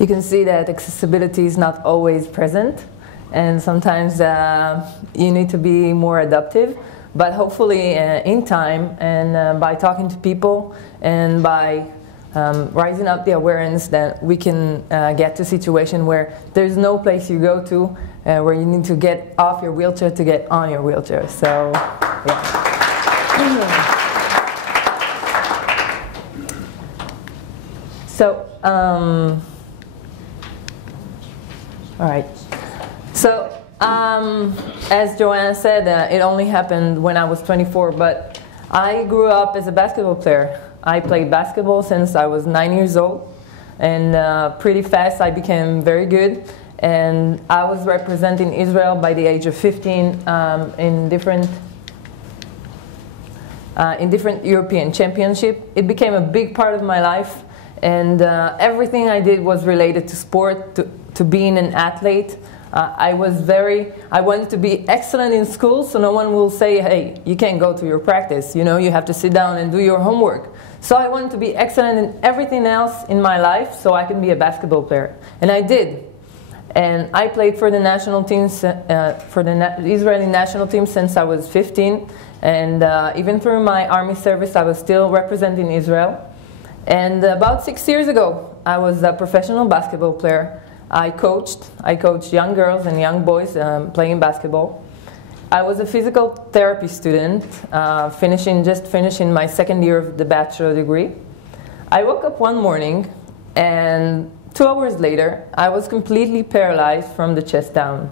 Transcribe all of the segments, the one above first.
you can see that accessibility is not always present, and sometimes you need to be more adaptive. But hopefully in time, and by talking to people, and by rising up the awareness, that we can get to a situation where there's no place you go to where you need to get off your wheelchair to get on your wheelchair. So, yeah. So, all right. So, as Joanna said, it only happened when I was 24, but I grew up as a basketball player. I played basketball since I was 9 years old, and pretty fast I became very good. And I was representing Israel by the age of 15 in different European championships. It became a big part of my life, and everything I did was related to sport, to being an athlete. I wanted to be excellent in school, so no one will say, hey, you can't go to your practice, you know, you have to sit down and do your homework. So I wanted to be excellent in everything else in my life so I can be a basketball player. And I did. And I played for the national teams, for the Israeli national team since I was 15. And even through my army service, I was still representing Israel. And about 6 years ago, I was a professional basketball player. I coached young girls and young boys playing basketball. I was a physical therapy student, just finishing my second year of the bachelor degree. I woke up one morning, and 2 hours later, I was completely paralyzed from the chest down.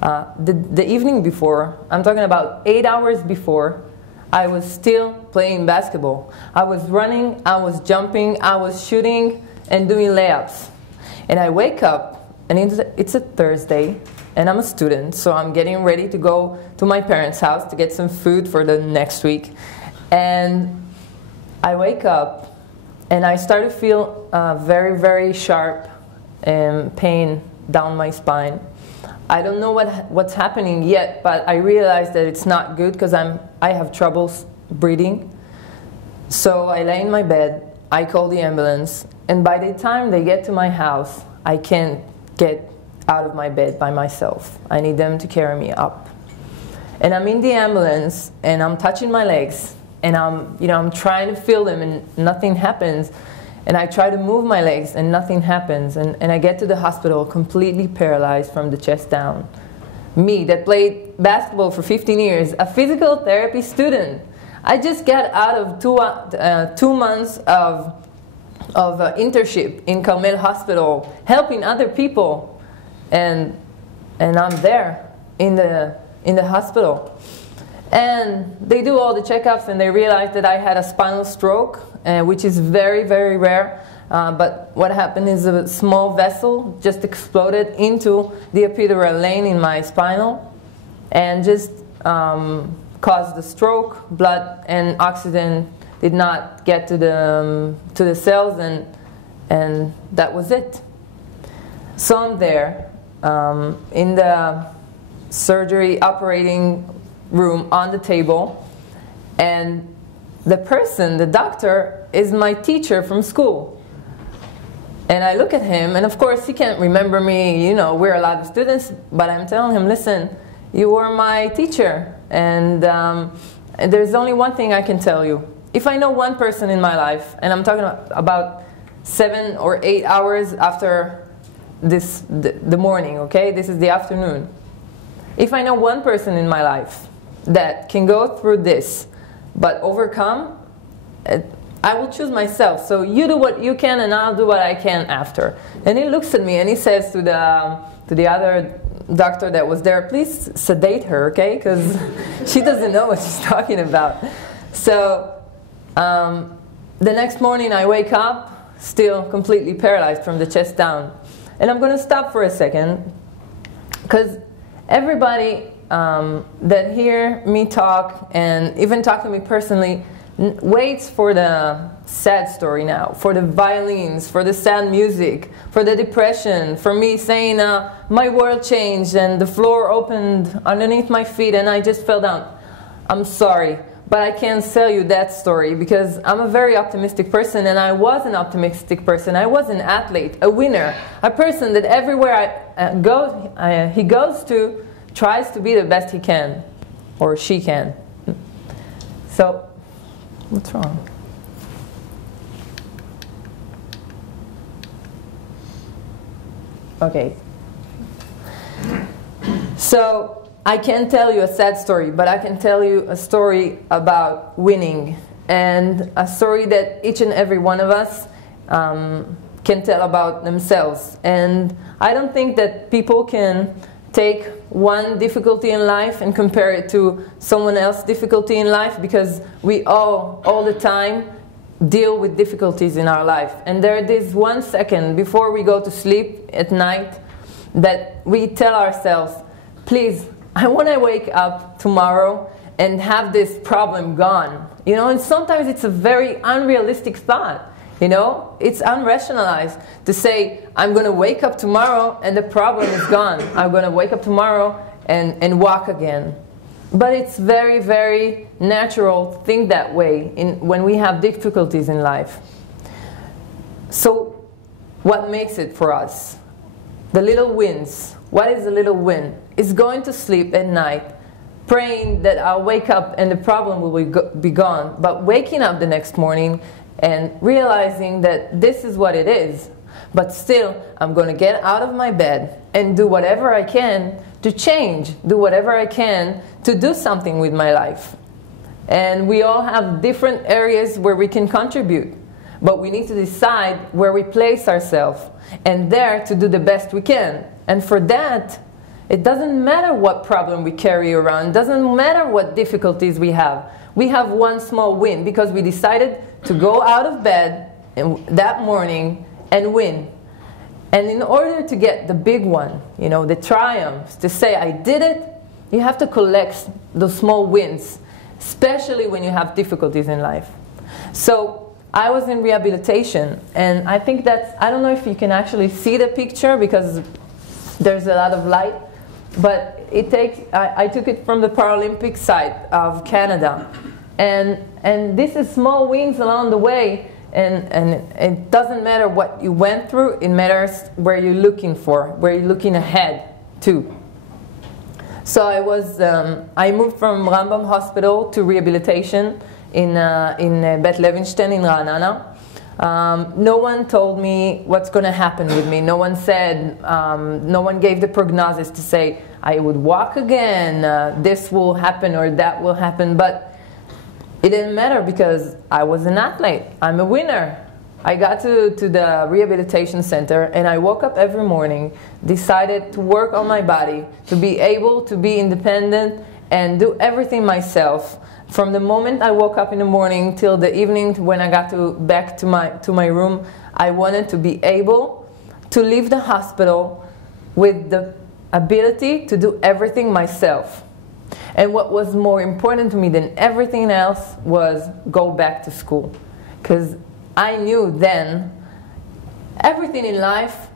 The evening before, I'm talking about 8 hours before, I was still playing basketball. I was running, I was jumping, I was shooting and doing layups. And I wake up, and it's a Thursday, and I'm a student, so I'm getting ready to go to my parents' house to get some food for the next week. And I wake up, and I start to feel very, very sharp pain down my spine. I don't know what's happening yet, but I realize that it's not good because I have troubles breathing. So I lay in my bed, I call the ambulance, and by the time they get to my house, I can't get out of my bed by myself. I need them to carry me up. And I'm in the ambulance, and I'm touching my legs, and I'm trying to feel them, and nothing happens. And I try to move my legs, and nothing happens. And I get to the hospital completely paralyzed from the chest down. Me, that played basketball for 15 years, a physical therapy student. I just got out of 2 months of internship in Carmel Hospital, helping other people. And I'm there in the hospital. And they do all the checkups, and they realize that I had a spinal stroke, which is very, very rare. But what happened is a small vessel just exploded into the epidural lane in my spinal, and just caused the stroke. Blood and oxygen did not get to the cells, and that was it. So I'm there in the surgery operating room on the table, and the doctor, is my teacher from school. And I look at him, and of course he can't remember me, you know, we're a lot of students, but I'm telling him, listen, you were my teacher, and there's only one thing I can tell you. If I know one person in my life, and I'm talking about 7 or 8 hours after the morning, okay, this is the afternoon. If I know one person in my life that can go through this, but overcome, I will choose myself. So you do what you can, and I'll do what I can after. And he looks at me, and he says to the other doctor that was there, please sedate her, okay? Because she doesn't know what she's talking about. So the next morning I wake up, still completely paralyzed from the chest down. And I'm going to stop for a second, because everybody that hear me talk, and even talk to me personally, waits for the sad story now, for the violins, for the sad music, for the depression, for me saying my world changed and the floor opened underneath my feet and I just fell down. I'm sorry, but I can't sell you that story because I'm a very optimistic person, and I was an optimistic person. I was an athlete, a winner, a person that everywhere he goes to tries to be the best he can, or she can. So, what's wrong? Okay. So, I can't tell you a sad story, but I can tell you a story about winning, and a story that each and every one of us can tell about themselves. And I don't think that people can take one difficulty in life and compare it to someone else's difficulty in life, because we all the time deal with difficulties in our life. And there is 1 second before we go to sleep at night that we tell ourselves, please, I want to wake up tomorrow and have this problem gone. You know, and sometimes it's a very unrealistic thought. You know, it's unrationalized to say, I'm going to wake up tomorrow and the problem is gone. I'm going to wake up tomorrow and walk again. But it's very, very natural to think that way when we have difficulties in life. So what makes it for us? The little wins. What is a little win? It's going to sleep at night, praying that I'll wake up and the problem will be gone. But waking up the next morning and realizing that this is what it is. But still, I'm going to get out of my bed and do whatever I can to change, do whatever I can to do something with my life. And we all have different areas where we can contribute. But we need to decide where we place ourselves and there to do the best we can. And for that, it doesn't matter what problem we carry around. It doesn't matter what difficulties we have. We have one small win because we decided to go out of bed that morning and win. And in order to get the big one, you know, the triumphs, to say I did it, you have to collect those small wins, especially when you have difficulties in life. So I was in rehabilitation, and I think that's, I don't know if you can actually see the picture because there's a lot of light, but I took it from the Paralympic side of Canada. And this is small wins along the way, and it doesn't matter what you went through, it matters where you're looking for, where you're looking ahead to. So I moved from Rambam Hospital to Rehabilitation in Bet Levinstein in Ra'anana. No one told me what's going to happen with me. No one said, no one gave the prognosis to say I would walk again, this will happen or that will happen. But it didn't matter because I was an athlete. I'm a winner. I got to the rehabilitation center and I woke up every morning, decided to work on my body, to be able to be independent and do everything myself. From the moment I woke up in the morning till the evening when I got back to my room, I wanted to be able to leave the hospital with the ability to do everything myself. And what was more important to me than everything else was go back to school. Because I knew then everything in life,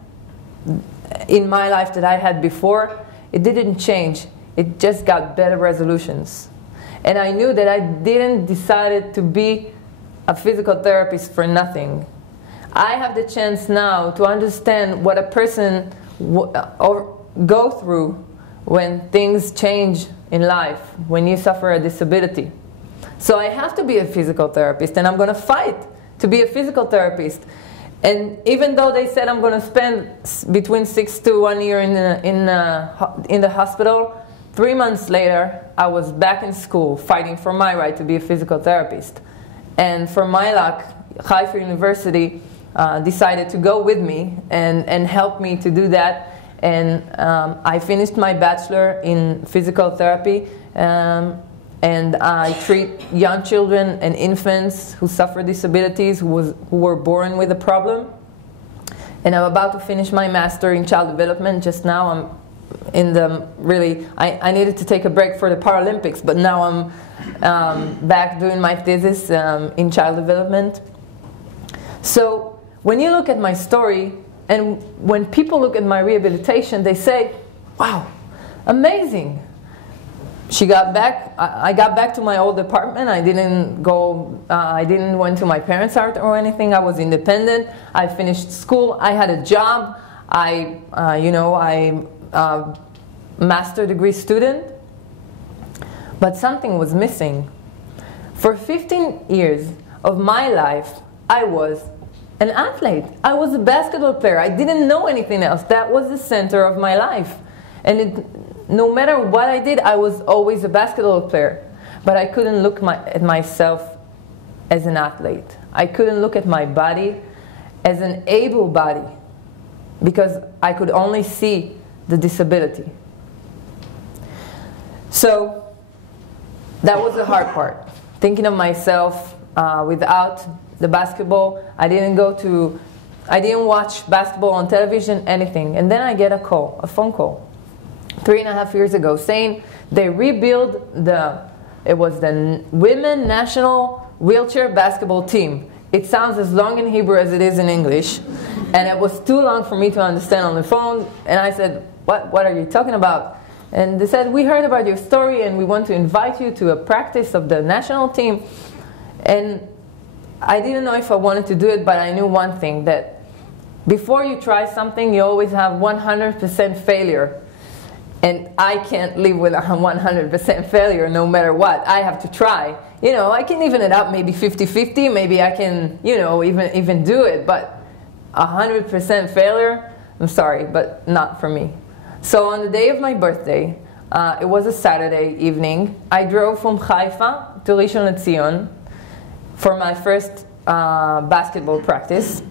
in my life that I had before, it didn't change. It just got better resolutions. And I knew that I didn't decide to be a physical therapist for nothing. I have the chance now to understand what a person go through when things change in life, when you suffer a disability. So I have to be a physical therapist, and I'm going to fight to be a physical therapist. And even though they said I'm going to spend between 6 to 1 year in the hospital, 3 months later, I was back in school fighting for my right to be a physical therapist. And for my luck, Haifa University decided to go with me and help me to do that. And I finished my bachelor in physical therapy, and I treat young children and infants who suffer disabilities, who were born with a problem. And I'm about to finish my master in child development. Just now I'm in the I needed to take a break for the Paralympics, but now I'm back doing my thesis in child development. So when you look at my story, and when people look at my rehabilitation, they say, wow, amazing. she got back. I got back to my old apartment. I didn't go. I didn't went to my parents' house or anything. I was independent. I finished school. I had a job. I'm master degree student. But something was missing. For 15 years of my life, I was an athlete. I was a basketball player. I didn't know anything else. That was the center of my life. And no matter what I did, I was always a basketball player. But I couldn't look at myself as an athlete. I couldn't look at my body as an able body because I could only see the disability. So that was the hard part. Thinking of myself without the basketball. I didn't watch basketball on television, anything. And then I get a phone call, 3.5 years ago, saying they rebuild it was the women national wheelchair basketball team. It sounds as long in Hebrew as it is in English. And it was too long for me to understand on the phone. And I said, what are you talking about? And they said, we heard about your story and we want to invite you to a practice of the national team. And I didn't know if I wanted to do it, but I knew one thing, that before you try something, you always have 100% failure. And I can't live with a 100% failure no matter what. I have to try. I can even it up, maybe 50-50, maybe I can, even do it. But 100% failure, I'm sorry, but not for me. So on the day of my birthday, it was a Saturday evening, I drove from Haifa to Rishon LeZion for my first basketball practice.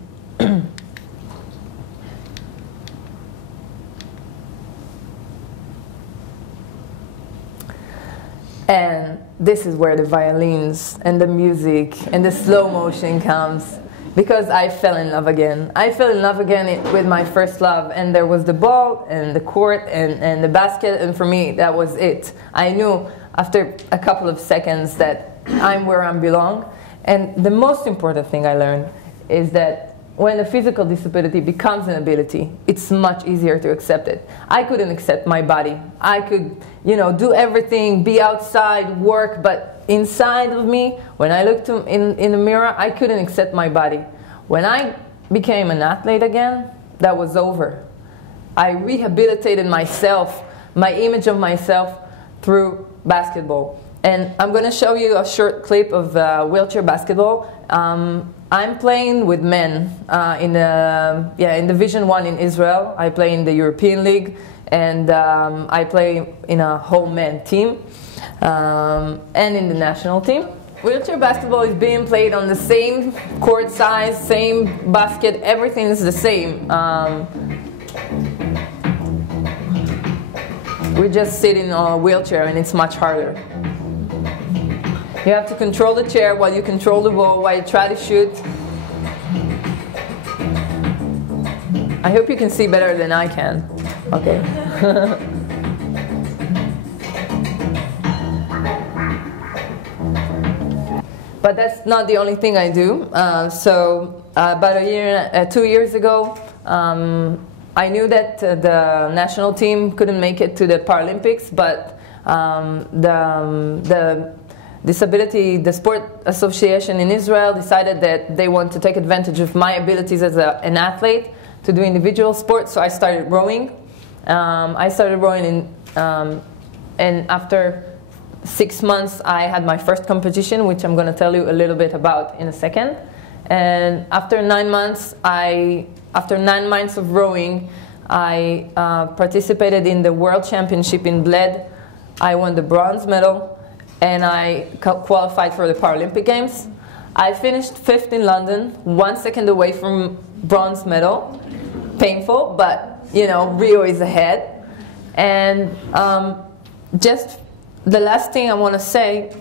And this is where the violins and the music and the slow motion comes, because I fell in love again. I fell in love again with my first love, and there was the ball and the court and the basket, and for me that was it. I knew after a couple of seconds that I'm where I belong. And the most important thing I learned is that when a physical disability becomes an ability, it's much easier to accept it. I couldn't accept my body. I could, do everything, be outside, work, but inside of me, when I looked in the mirror, I couldn't accept my body. When I became an athlete again, that was over. I rehabilitated myself, my image of myself, through basketball. And I'm going to show you a short clip of wheelchair basketball. I'm playing with men in Division 1 in Israel. I play in the European League, and I play in a whole men team and in the national team. Wheelchair basketball is being played on the same court size, same basket, everything is the same. We just sit in a wheelchair and it's much harder. You have to control the chair while you control the ball, while you try to shoot. I hope you can see better than I can. Okay. But that's not the only thing I do. About 2 years ago, I knew that the national team couldn't make it to the Paralympics, but the Sport Association in Israel decided that they want to take advantage of my abilities as an athlete to do individual sports, so I started rowing. And after 6 months, I had my first competition, which I'm going to tell you a little bit about in a second. And after 9 months, of rowing, I participated in the World Championship in Bled. I won the bronze medal, and I qualified for the Paralympic Games. I finished 5th in London, 1 second away from bronze medal. Painful, but Rio is ahead. And just the last thing I want to say,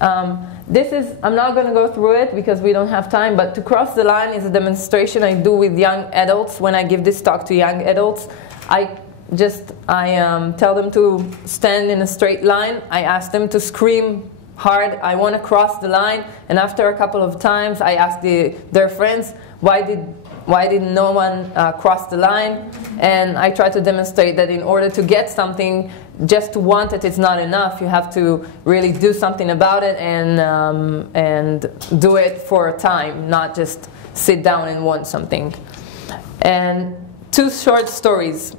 I'm not going to go through it because we don't have time, but to cross the line is a demonstration I do with young adults. When I give this talk to young adults, I tell them to stand in a straight line. I ask them to scream hard, I want to cross the line. And after a couple of times, I ask their friends, why did Why didn't no one cross the line? And I try to demonstrate that in order to get something, just to want it is not enough. You have to really do something about it and do it for a time, not just sit down and want something. And 2 short stories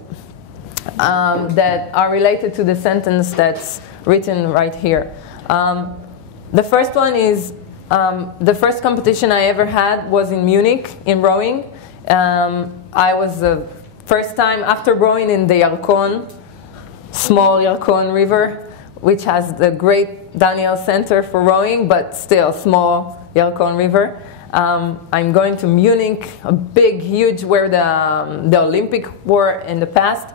that are related to the sentence that's written right here. The first one is the first competition I ever had was in Munich in rowing. I was the first time after rowing in the Yarkon, small Yarkon River, which has the great Daniel Center for rowing, but still small Yarkon River. I'm going to Munich, a big, huge, where the Olympic were in the past,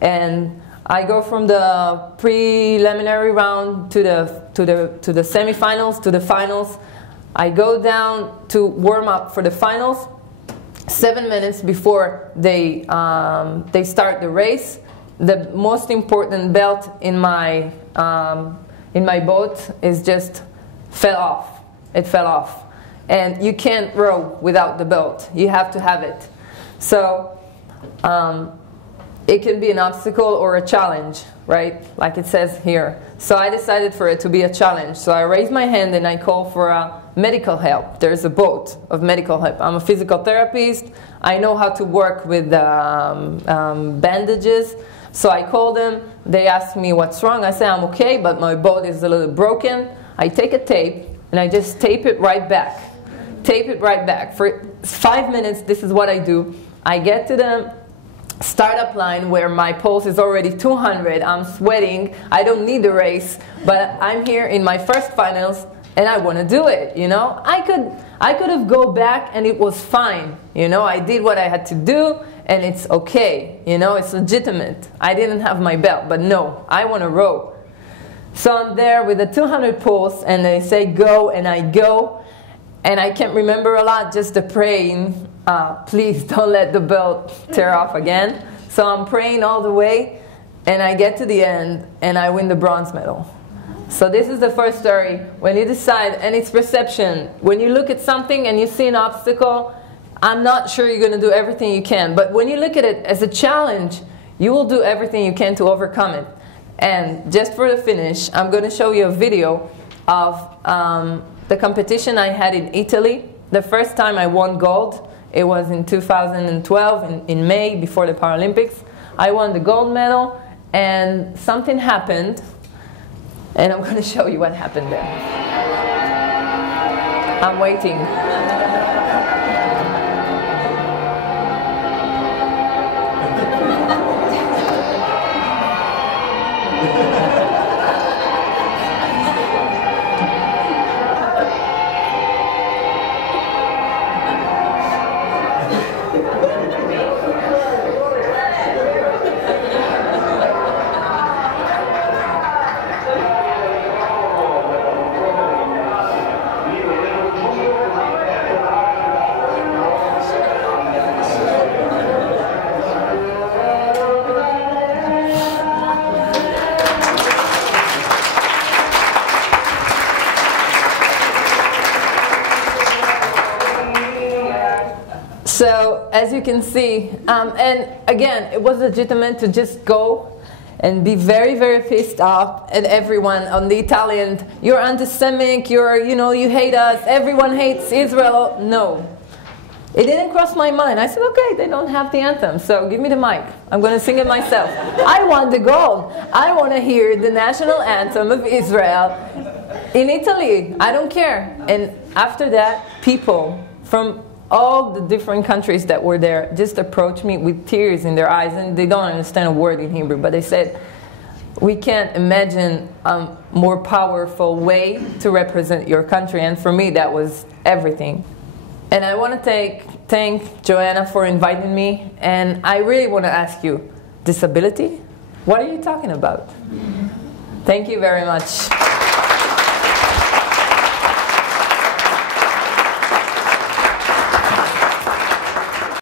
and I go from the preliminary round to the semifinals, to the finals. I go down to warm up for the finals 7 minutes before they start the race. The most important belt in my boat is just fell off. It fell off. And you can't row without the belt. You have to have it. So it can be an obstacle or a challenge, right? Like it says here. So I decided for it to be a challenge. So I raised my hand and I call for medical help. There's a boat of medical help. I'm a physical therapist. I know how to work with bandages. So I call them. They ask me what's wrong. I say I'm okay, but my boat is a little broken. I take a tape and I just tape it right back. Tape it right back. For 5 minutes, this is what I do. I get to the startup line where my pulse is already 200. I'm sweating. I don't need the race, but I'm here in my first finals and I want to do it, you know? I could have go back and it was fine, you know? I did what I had to do and it's okay, you know? It's legitimate. I didn't have my belt, but no, I want to row. So I'm there with a 200 pulse and they say go and I go. And I can't remember a lot, just the praying, please don't let the belt tear off again. So I'm praying all the way, and I get to the end, and I win the bronze medal. So this is the first story. When you decide, and it's perception. When you look at something and you see an obstacle, I'm not sure you're going to do everything you can. But when you look at it as a challenge, you will do everything you can to overcome it. And just for the finish, I'm going to show you a video of the competition I had in Italy. The first time I won gold, it was in 2012 in May before the Paralympics. I won the gold medal and something happened and I'm going to show you what happened there. I'm waiting. So as you can see, and again, it was legitimate to just go and be very, very pissed off at everyone on the Italian. You're anti-Semitic, you hate us, everyone hates Israel. No. It didn't cross my mind. I said, okay, they don't have the anthem, so give me the mic. I'm going to sing it myself. I want the gold. I want to hear the national anthem of Israel in Italy. I don't care. And after that, people from all the different countries that were there just approached me with tears in their eyes, and they don't understand a word in Hebrew, but they said, we can't imagine a more powerful way to represent your country. And for me, that was everything. And I want to thank Joanna for inviting me. And I really want to ask you, disability? What are you talking about? Thank you very much.